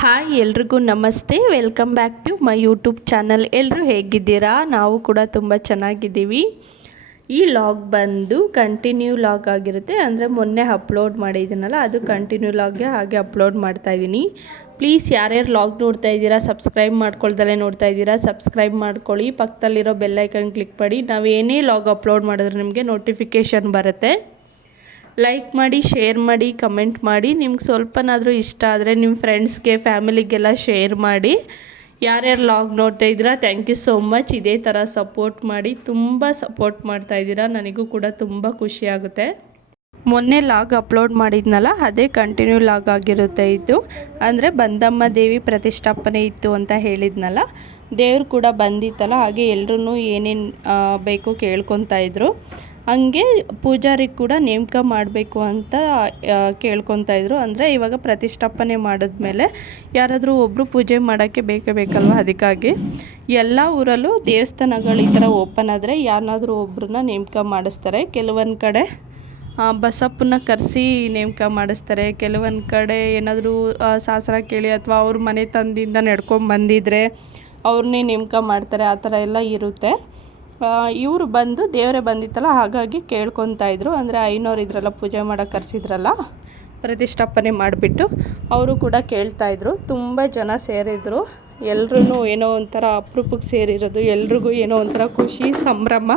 Hi ಎಲ್ರಿಗೂ ನಮಸ್ತೆ. Welcome back to my YouTube channel ಎಲ್ಲರೂ ಹೇಗಿದ್ದೀರಾ? ನಾವು ಕೂಡ ತುಂಬ ಚೆನ್ನಾಗಿದ್ದೀವಿ. ಈ ಲಾಗ್ ಬಂದು ಕಂಟಿನ್ಯೂ ಲಾಗ್ ಆಗಿರುತ್ತೆ. ಅಂದರೆ ಮೊನ್ನೆ ಅಪ್ಲೋಡ್ ಮಾಡಿದ್ದೀನಲ್ಲ, ಅದು ಕಂಟಿನ್ಯೂ ಲಾಗ್ಗೆ ಹಾಗೆ ಅಪ್ಲೋಡ್ ಮಾಡ್ತಾ ಇದ್ದೀನಿ. ಪ್ಲೀಸ್ ಯಾರ್ಯಾರು ಲಾಗ್ ನೋಡ್ತಾ ಇದ್ದೀರಾ ಸಬ್ಸ್ಕ್ರೈಬ್ ಮಾಡ್ಕೊಳ್ದಲ್ಲೇ ನೋಡ್ತಾ ಇದ್ದೀರಾ ಸಬ್ಸ್ಕ್ರೈಬ್ ಮಾಡ್ಕೊಳ್ಳಿ. ಪಕ್ಕದಲ್ಲಿರೋ ಬೆಲ್ಲೈಕನ್ ಕ್ಲಿಕ್ ಮಾಡಿ. ನಾವು ಏನೇ ಲಾಗ್ ಅಪ್ಲೋಡ್ ಮಾಡಿದ್ರೆ ನಿಮಗೆ ನೋಟಿಫಿಕೇಷನ್ ಬರುತ್ತೆ. ಲೈಕ್ ಮಾಡಿ ಶೇರ್ ಮಾಡಿ ಕಮೆಂಟ್ ಮಾಡಿ. ನಿಮ್ಗೆ ಸ್ವಲ್ಪನಾದರೂ ಇಷ್ಟ ಆದರೆ ನಿಮ್ಮ ಫ್ರೆಂಡ್ಸ್ಗೆ ಫ್ಯಾಮಿಲಿಗೆಲ್ಲ ಶೇರ್ ಮಾಡಿ. ಯಾರ್ಯಾರು ಲಾಗ್ ನೋಡ್ತಾ ಇದ್ದೀರಾ ಥ್ಯಾಂಕ್ ಯು ಸೋ ಮಚ್ ಇದೇ ಥರ ಸಪೋರ್ಟ್ ಮಾಡಿ, ತುಂಬ ಸಪೋರ್ಟ್ ಮಾಡ್ತಾ ಇದ್ದೀರಾ. ನನಗೂ ಕೂಡ ತುಂಬ ಖುಷಿಯಾಗುತ್ತೆ ಮೊನ್ನೆ ಲಾಗ್ ಅಪ್ಲೋಡ್ ಮಾಡಿದ್ನಲ್ಲ, ಅದೇ ಕಂಟಿನ್ಯೂ ಲಾಗ್ ಆಗಿರುತ್ತೆ ಇದು. ಅಂದರೆ ಬಂದಮ್ಮ ದೇವಿ ಪ್ರತಿಷ್ಠಾಪನೆ ಇತ್ತು ಅಂತ ಹೇಳಿದ್ನಲ್ಲ. ದೇವ್ರು ಕೂಡ ಬಂದಿತ್ತಲ್ಲ, ಹಾಗೆ ಎಲ್ಲರೂ ಏನೇನು ಬೇಕು ಕೇಳ್ಕೊತಾ ಇದ್ರು. ಹಂಗೆ ಪೂಜಾರಿ ಕೂಡ ನೇಮಕ ಮಾಡಬೇಕು ಅಂತ ಕೇಳ್ಕೊತಾ ಇದ್ರು. ಅಂದರೆ ಇವಾಗ ಪ್ರತಿಷ್ಠಾಪನೆ ಮಾಡಿದ್ಮೇಲೆ ಯಾರಾದರೂ ಒಬ್ಬರು ಪೂಜೆ ಮಾಡೋಕ್ಕೆ ಬೇಕೇ ಬೇಕಲ್ವ ಅದಕ್ಕಾಗಿ? ಎಲ್ಲ ಊರಲ್ಲೂ ದೇವಸ್ಥಾನಗಳು ಈ ಥರ ಓಪನ್ ಆದರೆ ಯಾರನ್ನಾದರೂ ಒಬ್ಬರನ್ನ ನೇಮಕ ಮಾಡಿಸ್ತಾರೆ. ಕೆಲವೊಂದು ಕಡೆ ಬಸಪ್ಪನ್ನ ಬಸಪ್ಪನ ಕರೆಸಿ ನೇಮಕ ಮಾಡಿಸ್ತಾರೆ. ಕೆಲವೊಂದು ಕಡೆ ಏನಾದರೂ ಸಾಸರ ಕೇಳಿ ಅಥವಾ ಅವ್ರ ಮನೆ ತಂದಿಂದ ನಡ್ಕೊಂಡು ಬಂದಿದ್ರೆ ಅವ್ರನ್ನೇ ನೇಮಕ ಮಾಡ್ತಾರೆ. ಆ ಥರ ಎಲ್ಲ ಇರುತ್ತೆ. ಇವರು ಬಂದು ದೇವರೇ ಬಂದಿತ್ತಲ್ಲ, ಹಾಗಾಗಿ ಕೇಳ್ಕೊತಾ ಇದ್ರು. ಅಂದರೆ ಐನೋರು ಇದ್ರಲ್ಲ, ಪೂಜೆ ಮಾಡೋಕೆ ಕರೆಸಿದ್ರಲ್ಲ, ಪ್ರತಿಷ್ಠಾಪನೆ ಮಾಡಿಬಿಟ್ಟು ಅವರು ಕೂಡ ಕೇಳ್ತಾಯಿದ್ರು ತುಂಬ ಜನ ಸೇರಿದ್ರು. ಎಲ್ರೂ ಏನೋ ಒಂಥರ ಅಪರೂಪಕ್ಕೆ ಸೇರಿರೋದು, ಎಲ್ರಿಗೂ ಏನೋ ಒಂಥರ ಖುಷಿ, ಸಂಭ್ರಮ,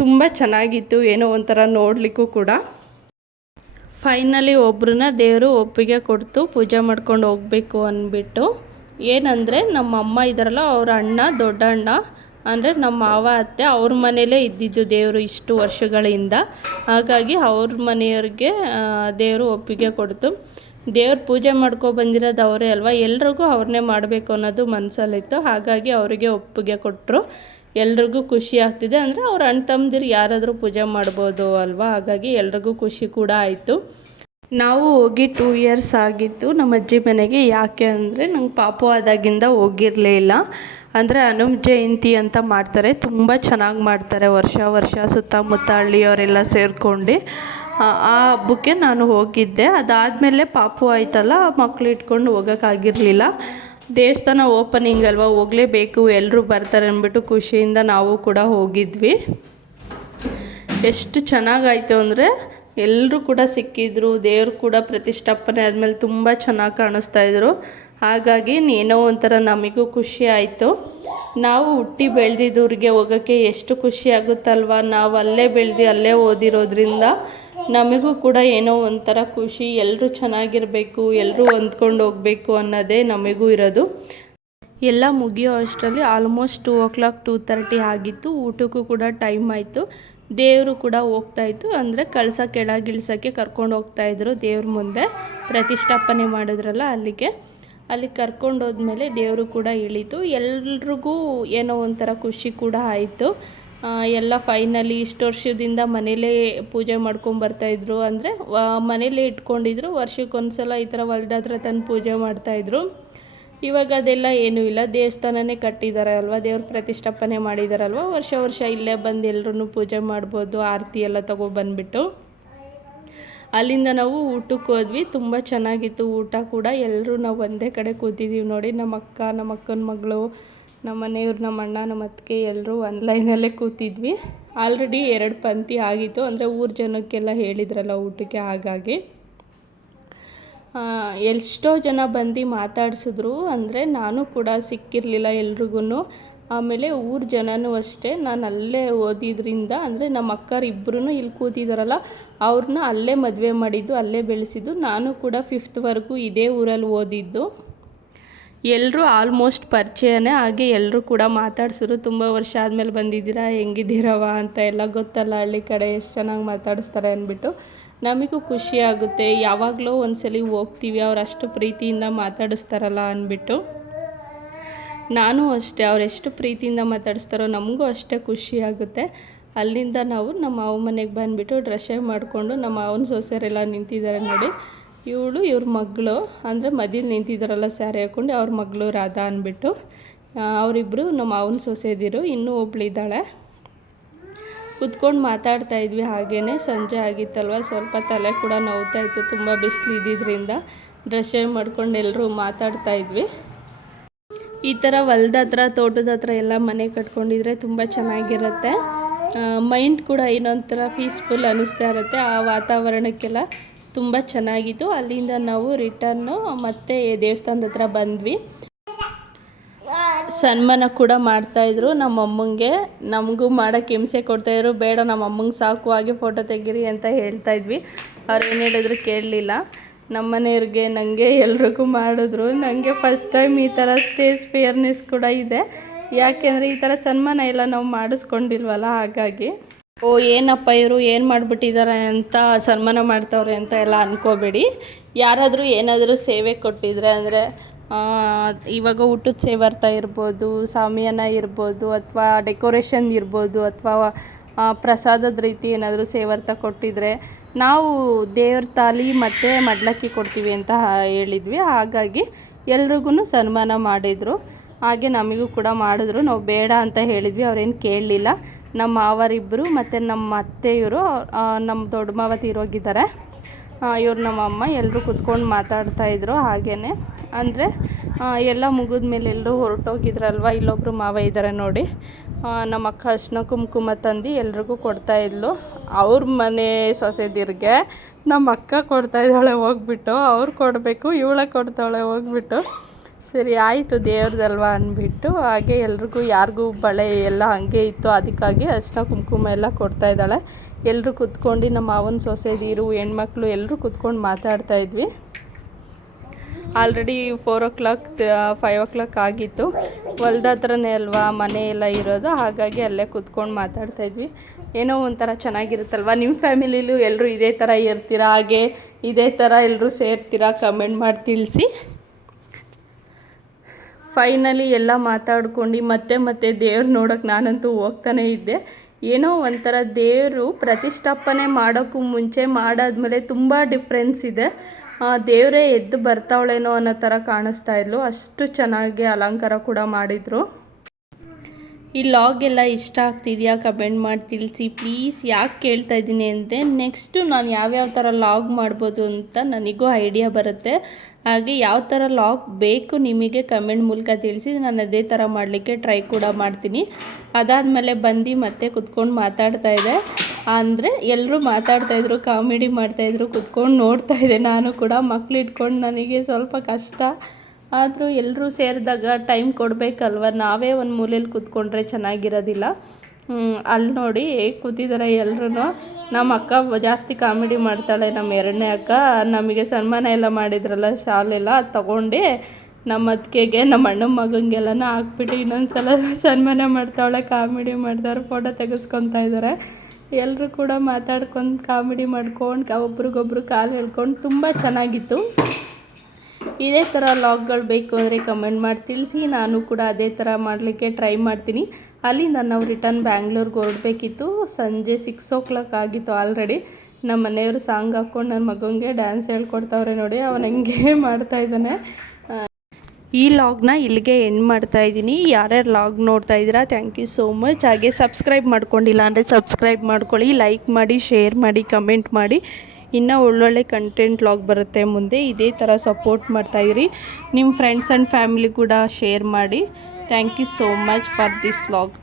ತುಂಬ ಚೆನ್ನಾಗಿತ್ತು ಏನೋ ಒಂಥರ ನೋಡಲಿಕ್ಕೂ ಕೂಡ. ಫೈನಲಿ ಒಬ್ಬರನ್ನ ದೇವರು ಒಪ್ಪಿಗೆ ಕೊಡ್ತು, ಪೂಜೆ ಮಾಡ್ಕೊಂಡು ಹೋಗಬೇಕು ಅಂದ್ಬಿಟ್ಟು. ಏನಂದರೆ ನಮ್ಮ ಅಮ್ಮ ಇದ್ದಾರಲ್ಲ ಅವ್ರ ಅಣ್ಣ, ದೊಡ್ಡ ಅಣ್ಣ ಅಂದರೆ ನಮ್ಮ ಮಾವ, ಅತ್ತೆ ಅವ್ರ ಮನೇಲೇ ಇದ್ದಿದ್ದು ದೇವರು ಇಷ್ಟು ವರ್ಷಗಳಿಂದ. ಹಾಗಾಗಿ ಅವ್ರ ಮನೆಯವ್ರಿಗೆ ದೇವರು ಒಪ್ಪಿಗೆ ಕೊಡ್ತು. ದೇವ್ರ ಪೂಜೆ ಮಾಡ್ಕೊ ಬಂದಿರೋದು ಅವರೇ ಅಲ್ವಾ? ಎಲ್ರಿಗೂ ಅವ್ರನ್ನೇ ಮಾಡಬೇಕು ಅನ್ನೋದು ಮನಸ್ಸಲ್ಲಿತ್ತು ಹಾಗಾಗಿ ಅವರಿಗೆ ಒಪ್ಪಿಗೆ ಕೊಟ್ಟರು ಎಲ್ರಿಗೂ ಖುಷಿ ಆಗ್ತಿದೆ. ಅಂದರೆ ಅವ್ರ ಅಣ್ಣ ತಮ್ಮದಿರು ಯಾರಾದರೂ ಪೂಜೆ ಮಾಡ್ಬೋದು ಅಲ್ವಾ? ಹಾಗಾಗಿ ಎಲ್ರಿಗೂ ಖುಷಿ ಕೂಡ ಆಯಿತು. ನಾವು ಹೋಗಿ ಟೂ ಇಯರ್ಸ್ ಆಗಿತ್ತು. ನಮ್ಮ ಅಜ್ಜಿ ಮನೆಗೆ. ಯಾಕೆ ಅಂದರೆ ನಂಗೆ ಪಾಪು ಆದಾಗಿಂದ ಹೋಗಿರಲೇ ಇಲ್ಲ. ಅಂದರೆ ಹನುಮ ಜಯಂತಿ ಅಂತ ಮಾಡ್ತಾರೆ. ತುಂಬ ಚೆನ್ನಾಗಿ ಮಾಡ್ತಾರೆ. ವರ್ಷ ವರ್ಷ ಸುತ್ತಮುತ್ತ ಹಳ್ಳಿಯವರೆಲ್ಲ ಸೇರ್ಕೊಂಡು. ಆ ಹಬ್ಬಕ್ಕೆ ನಾನು ಹೋಗಿದ್ದೆ. ಅದಾದಮೇಲೆ ಪಾಪು ಆಯ್ತಲ್ಲ ಮಕ್ಕಳು ಇಟ್ಕೊಂಡು ಹೋಗೋಕ್ಕಾಗಿರಲಿಲ್ಲ ದೇವಸ್ಥಾನ ಓಪನಿಂಗ್ ಅಲ್ವಾ, ಹೋಗಲೇಬೇಕು. ಎಲ್ಲರೂ ಬರ್ತಾರೆ ಅಂದ್ಬಿಟ್ಟು ಖುಷಿಯಿಂದ ನಾವು ಕೂಡ ಹೋಗಿದ್ವಿ. ಎಷ್ಟು ಚೆನ್ನಾಗಾಯಿತು ಅಂದರೆ ಎಲ್ಲರೂ ಕೂಡ ಸಿಕ್ಕಿದ್ರು. ದೇವರು ಕೂಡ ಪ್ರತಿಷ್ಠಾಪನೆ ಆದಮೇಲೆ ತುಂಬ ಚೆನ್ನಾಗಿ ಕಾಣಿಸ್ತಾ ಇದ್ರು. ಹಾಗಾಗಿ ಏನೋ ಒಂಥರ ನಮಗೂ ಖುಷಿ ಆಯಿತು. ನಾವು ಹುಟ್ಟಿ ಬೆಳೆದಿದ್ದೂರಿಗೆ ಹೋಗೋಕ್ಕೆ ಎಷ್ಟು ಖುಷಿ ಆಗುತ್ತಲ್ವ? ನಾವು ಅಲ್ಲೇ ಬೆಳೆದು ಅಲ್ಲೇ ಓದಿರೋದ್ರಿಂದ ನಮಗೂ ಕೂಡ ಏನೋ ಒಂಥರ ಖುಷಿ. ಎಲ್ಲರೂ ಚೆನ್ನಾಗಿರಬೇಕು ಎಲ್ಲರೂ ಹೊಂದ್ಕೊಂಡು ಹೋಗಬೇಕು ಅನ್ನೋದೇ ನಮಗೂ ಇರೋದು. ಎಲ್ಲ ಮುಗಿಯೋ ಅಷ್ಟರಲ್ಲಿ almost two o'clock two thirty ಆಗಿತ್ತು. ಊಟಕ್ಕೂ ಕೂಡ ಟೈಮ್ ಆಯಿತು. ದೇವರು ಕೂಡ ಹೋಗ್ತಾ ಇತ್ತು. ಅಂದರೆ ಕಳಸ ಕೆಳಗಿಳ್ಸೋಕ್ಕೆ ಕರ್ಕೊಂಡು ಹೋಗ್ತಾಯಿದ್ರು ದೇವ್ರ ಮುಂದೆ. ಪ್ರತಿಷ್ಠಾಪನೆ ಮಾಡಿದ್ರಲ್ಲ ಅಲ್ಲಿಗೆ. ಅಲ್ಲಿ ಕರ್ಕೊಂಡು ಹೋದ್ಮೇಲೆ ದೇವರು ಕೂಡ ಇಳಿತು. ಎಲ್ರಿಗೂ ಏನೋ ಒಂಥರ ಖುಷಿ ಕೂಡ ಆಯಿತು. ಎಲ್ಲ ಫೈನಲಿ ಇಷ್ಟು ವರ್ಷದಿಂದ ಮನೇಲೇ ಪೂಜೆ ಮಾಡ್ಕೊಂಬರ್ತಾಯಿದ್ರು ಅಂದರೆ ಮನೇಲೇ ಇಟ್ಕೊಂಡಿದ್ರು. ವರ್ಷಕ್ಕೊಂದ್ಸಲ ಈ ಥರ ಹೊಲ್ದ ಹತ್ರ ತಂದು ಪೂಜೆ ಮಾಡ್ತಾಯಿದ್ರು ಇವಾಗ ಅದೆಲ್ಲ ಏನೂ ಇಲ್ಲ. ದೇವಸ್ಥಾನನೇ ಕಟ್ಟಿದ್ದಾರೆ ಅಲ್ವಾ? ದೇವ್ರ ಪ್ರತಿಷ್ಠಾಪನೆ ಮಾಡಿದಾರಲ್ವ? ವರ್ಷ ವರ್ಷ ಇಲ್ಲೇ ಬಂದು ಎಲ್ಲರೂ ಪೂಜೆ ಮಾಡ್ಬೋದು, ಆರತಿ ಎಲ್ಲ ತಗೊಬಂದ್ಬಿಟ್ಟು ಅಲ್ಲಿಂದ ನಾವು ಊಟಕ್ಕೆ ಹೋದ್ವಿ. ತುಂಬ ಚೆನ್ನಾಗಿತ್ತು ಊಟ ಕೂಡ. ಎಲ್ಲರೂ ನಾವು ಒಂದೇ ಕಡೆ ಕೂತಿದ್ದೀವಿ ನೋಡಿ. ನಮ್ಮ ಅಕ್ಕ, ನಮ್ಮ ಅಕ್ಕನ ಮಗಳು, ನಮ್ಮ ಮನೆಯವ್ರು, ನಮ್ಮ ಅಣ್ಣ, ನಮ್ಮ ಅತ್ತಿಗೆ ಎಲ್ಲರೂ ಒಂದು ಲೈನಲ್ಲೇ ಕೂತಿದ್ವಿ. ಆಲ್ರೆಡಿ ಎರಡು ಪಂಕ್ತಿ ಆಗಿತ್ತು. ಅಂದರೆ ಊರು ಜನಕ್ಕೆಲ್ಲ ಹೇಳಿದ್ರಲ್ಲ ಊಟಕ್ಕೆ ಹಾಗಾಗಿ. ಎಷ್ಟೋ ಜನ ಬಂದು ಮಾತಾಡಿಸಿದ್ರು. ಅಂದರೆ ನಾನು ಕೂಡ ಸಿಕ್ಕಿರಲಿಲ್ಲ ಎಲ್ರಿಗೂ ಆಮೇಲೆ ಊರ ಜನನೂ ಅಷ್ಟೇ. ನಾನು ಅಲ್ಲೇ ಓದಿದ್ರಿಂದ ಅಂದರೆ ನಮ್ಮ ಅಕ್ಕರು ಇಬ್ಬರೂ ಇಲ್ಲಿ ಕೂತಿದ್ದಾರಲ್ಲ ಅವ್ರನ್ನ ಅಲ್ಲೇ ಮದುವೆ ಮಾಡಿದ್ದು, ಅಲ್ಲೇ ಬೆಳೆಸಿದ್ದು. ನಾನು ಕೂಡ ಫಿಫ್ತ್ವರೆಗೂ ಇದೇ ಊರಲ್ಲಿ ಓದಿದ್ದು. ಎಲ್ಲರೂ ಆಲ್ಮೋಸ್ಟ್ ಪರಿಚಯನೇ ಹಾಗೆ ಎಲ್ಲರೂ ಕೂಡ ಮಾತಾಡ್ಸಿದ್ರು ತುಂಬ ವರ್ಷ ಆದಮೇಲೆ ಬಂದಿದ್ದೀರಾ ಹೆಂಗಿದ್ದೀರವ ಅಂತ ಎಲ್ಲ ಗೊತ್ತಲ್ಲ, ಹಳ್ಳಿ ಕಡೆ ಎಷ್ಟು ಚೆನ್ನಾಗಿ ಮಾತಾಡಿಸ್ತಾರೆ ಅಂದ್ಬಿಟ್ಟು. ನಮಗೂ ಖುಷಿ ಆಗುತ್ತೆ. ಯಾವಾಗಲೂ ಒಂದ್ಸಲಿ ಹೋಗ್ತೀವಿ, ಅವ್ರು ಅಷ್ಟು ಪ್ರೀತಿಯಿಂದ ಮಾತಾಡಿಸ್ತಾರಲ್ಲ ಅಂದ್ಬಿಟ್ಟು. ನಾನು ಅಷ್ಟೇ, ಅವ್ರು ಎಷ್ಟು ಪ್ರೀತಿಯಿಂದ ಮಾತಾಡಿಸ್ತಾರೋ ನಮಗೂ ಅಷ್ಟೇ ಖುಷಿ ಆಗುತ್ತೆ. ಅಲ್ಲಿಂದ ನಾವು ನಮ್ಮ ಮಾವ ಮನೆಗೆ ಬಂದುಬಿಟ್ಟು ಡ್ರೆಸ್ ಮಾಡಿಕೊಂಡು ನಮ್ಮ ಮಾವನ ಸೊಸೆಯರೆಲ್ಲ ನಿಂತಿದ್ದಾರೆ ನೋಡಿ. ಇವಳು ಇವ್ರ ಮಗಳು, ಅಂದರೆ ಮದಿಲಿ ನಿಂತಿದ್ದಾರಲ್ಲ ಸ್ಯಾರಿ ಹಾಕ್ಕೊಂಡು ಅವ್ರ ಮಗಳು ರಾಧಾ ಅಂದ್ಬಿಟ್ಟು. ಅವರಿಬ್ಬರು ನಮ್ಮ ಮಾವನ ಸೊಸೆದಿರು, ಇನ್ನೂ ಒಬ್ಳಿದ್ದಾಳೆ ಕುತ್ಕೊಂಡು ಮಾತಾಡ್ತಾ ಇದ್ವಿ ಹಾಗೇ ಸಂಜೆ ಆಗಿತ್ತಲ್ವ, ಸ್ವಲ್ಪ ತಲೆ ಕೂಡ ನೋವ್ತಾ ಇತ್ತು, ತುಂಬ ಬಿಸಿಲು ಇದ್ದಿದ್ದರಿಂದ ಡ್ರೆಸ್ ಮಾಡ್ಕೊಂಡು ಎಲ್ಲರೂ ಮಾತಾಡ್ತಾ ಇದ್ವಿ. ಈ ಥರ ಹೊಲ್ದ ಹತ್ರ, ತೋಟದ ಹತ್ರ ಎಲ್ಲ ಮನೆ ಕಟ್ಕೊಂಡಿದ್ರೆ ತುಂಬ ಚೆನ್ನಾಗಿರುತ್ತೆ. ಮೈಂಡ್ ಕೂಡ ಇನ್ನೊಂಥರ ಪೀಸ್ಫುಲ್ ಅನ್ನಿಸ್ತಾ ಇರುತ್ತೆ. ಆ ವಾತಾವರಣಕ್ಕೆಲ್ಲ ತುಂಬ ಚೆನ್ನಾಗಿತ್ತು. ಅಲ್ಲಿಂದ ನಾವು ರಿಟರ್ನು ಮತ್ತೆ ದೇವಸ್ಥಾನದ ಹತ್ರ ಬಂದ್ವಿ. ಸನ್ಮಾನ ಕೂಡ ಮಾಡ್ತಾಯಿದ್ರು ನಮ್ಮ ಅಮ್ಮಂಗೆ ನಮಗೂ ಮಾಡೋಕ್ಕೆ ಹಿಂಸೆ ಕೊಡ್ತಾಯಿದ್ರು ಬೇಡ ನಮ್ಮ ಅಮ್ಮಂಗೆ ಸಾಕು, ಹಾಗೆ ಫೋಟೋ ತೆಗೀರಿ ಅಂತ ಹೇಳ್ತಾಯಿದ್ವಿ ಅವ್ರು ಏನು ಹೇಳಿದ್ರು ಕೇಳಲಿಲ್ಲ. ನಮ್ಮ ಮನೆಯವ್ರಿಗೆ ನನಗೆ ಎಲ್ರಿಗೂ ಮಾಡಿದ್ರು. ನನಗೆ ಫಸ್ಟ್ ಟೈಮ್ ಈ ಥರ ಸ್ಟೇಜ್ ಫಿಯರ್ನೆಸ್ ಕೂಡ ಇದೆ. ಯಾಕೆಂದರೆ ಈ ಥರ ಸನ್ಮಾನ ಎಲ್ಲ ನಾವು ಮಾಡಿಸ್ಕೊಂಡಿಲ್ವಲ್ಲ, ಹಾಗಾಗಿ. ಓ, ಏನಪ್ಪ ಇವರು, ಏನು ಮಾಡಿಬಿಟ್ಟಿದ್ದಾರೆ ಅಂತ ಸನ್ಮಾನ ಮಾಡ್ತವ್ರೆ ಅಂತ ಎಲ್ಲ ಅಂದ್ಕೋಬೇಡಿ ಯಾರಾದರೂ ಏನಾದರೂ ಸೇವೆ ಕೊಟ್ಟಿದ್ರೆ ಅಂದರೆ ಇವಾಗ ಊಟದ ಸೇವಾರ್ಥ ಇರ್ಬೋದು, ಸಾಮಿಯಾನ ಇರ್ಬೋದು, ಅಥವಾ ಡೆಕೋರೇಷನ್ ಇರ್ಬೋದು, ಅಥವಾ ಪ್ರಸಾದದ ರೀತಿ ಏನಾದರೂ ಸೇವರ್ತ ಕೊಟ್ಟಿದ್ರೆ ನಾವು ದೇವ್ರ ತಾಲಿ ಮತ್ತು ಮಡ್ಲಕ್ಕಿ ಕೊಡ್ತೀವಿ ಅಂತ ಹೇಳಿದ್ವಿ. ಹಾಗಾಗಿ ಎಲ್ರಿಗೂ ಸನ್ಮಾನ ಮಾಡಿದರು. ಹಾಗೆ ನಮಗೂ ಕೂಡ ಮಾಡಿದ್ರು. ನಾವು ಬೇಡ ಅಂತ ಹೇಳಿದ್ವಿ, ಅವ್ರೇನು ಕೇಳಲಿಲ್ಲ. ನಮ್ಮ ಮಾವರಿಬ್ಬರು ಮತ್ತು ನಮ್ಮ ಅತ್ತೆಯವರು ನಮ್ಮ ದೊಡ್ಡ ಮಾವ ತೀರೋಗಿದ್ದಾರೆ. ಇವ್ರು ನಮ್ಮ ಅಮ್ಮ ಎಲ್ಲರೂ ಕುತ್ಕೊಂಡು ಮಾತಾಡ್ತಾಯಿದ್ರು ಹಾಗೇ ಅಂದರೆ ಎಲ್ಲ ಮುಗಿದ ಮೇಲೆ ಎಲ್ಲರೂ ಹೊರಟೋಗಿದ್ರಲ್ವ? ಇಲ್ಲೊಬ್ಬರು ಮಾವ ಇದ್ದಾರೆ ನೋಡಿ. ನಮ್ಮ ಅಕ್ಕ ಅರ್ಶಿನ ಕುಂಕುಮ ತಂದು ಎಲ್ರಿಗೂ ಕೊಡ್ತಾಯಿದ್ಲು ಅವ್ರ ಮನೆ ಸೊಸೆದಿರ್ಗೆ ನಮ್ಮ ಅಕ್ಕ ಕೊಡ್ತಾಯಿದ್ದಾಳೆ ಹೋಗ್ಬಿಟ್ಟು. ಅವ್ರು ಕೊಡಬೇಕು, ಇವಳೆ ಕೊಡ್ತಾಳೆ, ಹೋಗ್ಬಿಟ್ಟು. ಸರಿ, ಆಯಿತು ದೇವ್ರದಲ್ವ ಅಂದ್ಬಿಟ್ಟು, ಹಾಗೆ ಎಲ್ರಿಗೂ ಯಾರಿಗೂ ಬಳೆ ಎಲ್ಲ ಹಾಗೆ ಇತ್ತು. ಅದಕ್ಕಾಗಿ ಅರ್ಶಿನ ಕುಂಕುಮ ಎಲ್ಲ ಕೊಡ್ತಾಯಿದ್ದಾಳೆ ಎಲ್ಲರೂ ಕುತ್ಕೊಂಡು ನಮ್ಮ ಮಾವನ ಸೊಸೆದಿರು, ಹೆಣ್ಮಕ್ಳು ಎಲ್ಲರೂ ಕುತ್ಕೊಂಡು ಮಾತಾಡ್ತಾ ಇದ್ವಿ. Already four o'clock five o'clock ಆಗಿತ್ತು. ಹೊಲ್ದ ಹತ್ರನೇ ಅಲ್ವಾ, ಮನೆ ಎಲ್ಲ ಇರೋದು. ಹಾಗಾಗಿ ಅಲ್ಲೇ ಕುತ್ಕೊಂಡು ಮಾತಾಡ್ತಾ ಇದ್ವಿ. ಏನೋ ಒಂಥರ ಚೆನ್ನಾಗಿರುತ್ತಲ್ವ? ನಿಮ್ಮ ಫ್ಯಾಮಿಲಿಲೂ ಎಲ್ಲರೂ ಇದೇ ಥರ ಇರ್ತೀರಾ? ಹಾಗೆ ಇದೇ ಥರ ಎಲ್ಲರೂ ಸೇರ್ತೀರಾ? ಕಮೆಂಟ್ ಮಾಡಿ ತಿಳಿಸಿ. ಫೈನಲಿ ಎಲ್ಲ ಮಾತಾಡ್ಕೊಂಡು ಮತ್ತೆ ಮತ್ತೆ ದೇವ್ರು ನೋಡೋಕೆ ನಾನಂತೂ ಹೋಗ್ತಾನೆ ಇದ್ದೆ. ಏನೋ ಒಂಥರ ದೇವರು ಪ್ರತಿಷ್ಠಾಪನೆ ಮಾಡೋಕ್ಕೂ ಮುಂಚೆ ಮಾಡಾದ್ಮೇಲೆ ತುಂಬ ಡಿಫ್ರೆನ್ಸ್ ಇದೆ. ದೇವರೇ ಎದ್ದು ಬರ್ತಾವಳೇನೋ ಅನ್ನೋ ಥರ ಕಾಣಿಸ್ತಾ ಇದ್ಲು. ಅಷ್ಟು ಚೆನ್ನಾಗಿ ಅಲಂಕಾರ ಕೂಡ ಮಾಡಿದರು. ಈ ಲಾಗ್ ಎಲ್ಲ ಇಷ್ಟ ಆಗ್ತಿದೆಯಾ? ಕಮೆಂಟ್ ಮಾಡಿ ತಿಳಿಸಿ. ಪ್ಲೀಸ್ ಯಾಕೆ ಕೇಳ್ತಾ ಇದ್ದೀನಿ ಅಂದರೆ ನೆಕ್ಸ್ಟು ನಾನು ಯಾವ್ಯಾವ ಥರ ಲಾಗ್ ಮಾಡ್ಬೋದು ಅಂತ ನನಗೂ ಐಡಿಯಾ ಬರುತ್ತೆ. ಹಾಗೆ ಯಾವ ಥರ ಲಾಗ್ ಬೇಕು ನಿಮಗೆ ಕಮೆಂಟ್ ಮೂಲಕ ತಿಳಿಸಿ. ನಾನು ಅದೇ ಥರ ಮಾಡಲಿಕ್ಕೆ ಟ್ರೈ ಕೂಡ ಮಾಡ್ತೀನಿ. ಅದಾದಮೇಲೆ ಬಂದು ಮತ್ತೆ ಕುತ್ಕೊಂಡು ಮಾತಾಡ್ತಾ ಇದೆ. ಅಂದರೆ ಎಲ್ಲರೂ ಮಾತಾಡ್ತಾಯಿದ್ರು ಕಾಮಿಡಿ ಮಾಡ್ತಾಯಿದ್ರು ಕುತ್ಕೊಂಡು ನೋಡ್ತಾ ಇದೆ. ನಾನು ಕೂಡ ಮಕ್ಳು ಇಟ್ಕೊಂಡು ನನಗೆ ಸ್ವಲ್ಪ ಕಷ್ಟ. ಆದರೂ ಎಲ್ಲರೂ ಸೇರಿದಾಗ ಟೈಮ್ ಕೊಡಬೇಕಲ್ವ? ನಾವೇ ಒಂದು ಮೂಲೆಯಲ್ಲಿ ಕೂತ್ಕೊಂಡ್ರೆ ಚೆನ್ನಾಗಿರೋದಿಲ್ಲ. ಅಲ್ಲಿ ನೋಡಿ ಕೂತಿದ್ದಾರೆ ಎಲ್ಲರೂ ನಮ್ಮ ಅಕ್ಕ ಜಾಸ್ತಿ ಕಾಮಿಡಿ ಮಾಡ್ತಾಳೆ ನಮ್ಮ ಎರಡನೇ ಅಕ್ಕ. ನಮಗೆ ಸನ್ಮಾನ ಎಲ್ಲ ಮಾಡಿದ್ರಲ್ಲ ಶಾಲೆಲ್ಲ ತೊಗೊಂಡು. ನಮ್ಮ ಅತ್ತಿಗೆಗೆ ನಮ್ಮ ಅಣ್ಣ ಮಗಂಗೆಲ್ಲನೂ ಹಾಕ್ಬಿಟ್ಟು ಇನ್ನೊಂದು ಸಲ ಸನ್ಮಾನ ಮಾಡ್ತಾವಳೆ, ಕಾಮಿಡಿ ಮಾಡ್ತಾರೆ ಫೋಟೋ ತೆಗೆಸ್ಕೊತಾ ಇದ್ದಾರೆ ಎಲ್ಲರೂ ಕೂಡ ಮಾತಾಡ್ಕೊಂಡು, ಕಾಮಿಡಿ ಮಾಡ್ಕೊಂಡು, ಒಬ್ರಿಗೊಬ್ರು ಕಾಲು ಹೇಳ್ಕೊಂಡು ತುಂಬ ಚೆನ್ನಾಗಿತ್ತು. ಇದೇ ಥರ ಲಾಗ್ಗಳು ಬೇಕು ಅಂದರೆ ಕಮೆಂಟ್ ಮಾಡಿ ತಿಳಿಸಿ, ನಾನು ಕೂಡ ಅದೇ ಥರ ಮಾಡಲಿಕ್ಕೆ ಟ್ರೈ ಮಾಡ್ತೀನಿ. ಅಲ್ಲಿಂದ ನಾವು ರಿಟರ್ನ್ ಬ್ಯಾಂಗ್ಳೂರ್ಗೆ ಹೊರಡಬೇಕಿತ್ತು. ಸಂಜೆ ಸಿಕ್ಸ್ ಓ ಕ್ಲಾಕ್ ಆಗಿತ್ತು ಆಲ್ರೆಡಿ ನಮ್ಮ ಮನೆಯವರು ಸಾಂಗ್ ಹಾಕ್ಕೊಂಡು ನನ್ನ ಮಗನಿಗೆ ಡ್ಯಾನ್ಸ್ ಹೇಳ್ಕೊಡ್ತಾವ್ರೆ ನೋಡಿ, ಅವನು ಹಂಗೆ ಮಾಡ್ತಾಯಿದ್ದಾನೆ ಈ ಲಾಗ್ನ ಇಲ್ಲಿಗೆ ಎಂಡ್ ಮಾಡ್ತಾ ಇದ್ದೀನಿ. ಯಾರ್ಯಾರು ಲಾಗ್ ನೋಡ್ತಾ ಇದ್ದೀರಾ ಥ್ಯಾಂಕ್ ಯು ಸೋ ಮಚ್ ಹಾಗೆ ಸಬ್ಸ್ಕ್ರೈಬ್ ಮಾಡ್ಕೊಂಡಿಲ್ಲ ಅಂದರೆ ಸಬ್ಸ್ಕ್ರೈಬ್ ಮಾಡ್ಕೊಳ್ಳಿ ಲೈಕ್ ಮಾಡಿ ಶೇರ್ ಮಾಡಿ ಕಮೆಂಟ್ ಮಾಡಿ. ಇನ್ನೂ ಒಳ್ಳೊಳ್ಳೆ ಕಂಟೆಂಟ್ ಲಾಗ್ ಬರುತ್ತೆ ಮುಂದೆ. ಇದೇ ಥರ ಸಪೋರ್ಟ್ ಮಾಡ್ತಾಯಿರಿ ನಿಮ್ಮ ಫ್ರೆಂಡ್ಸ್ ಆ್ಯಂಡ್ ಫ್ಯಾಮಿಲಿ ಕೂಡ ಶೇರ್ ಮಾಡಿ. Thank you so much for this log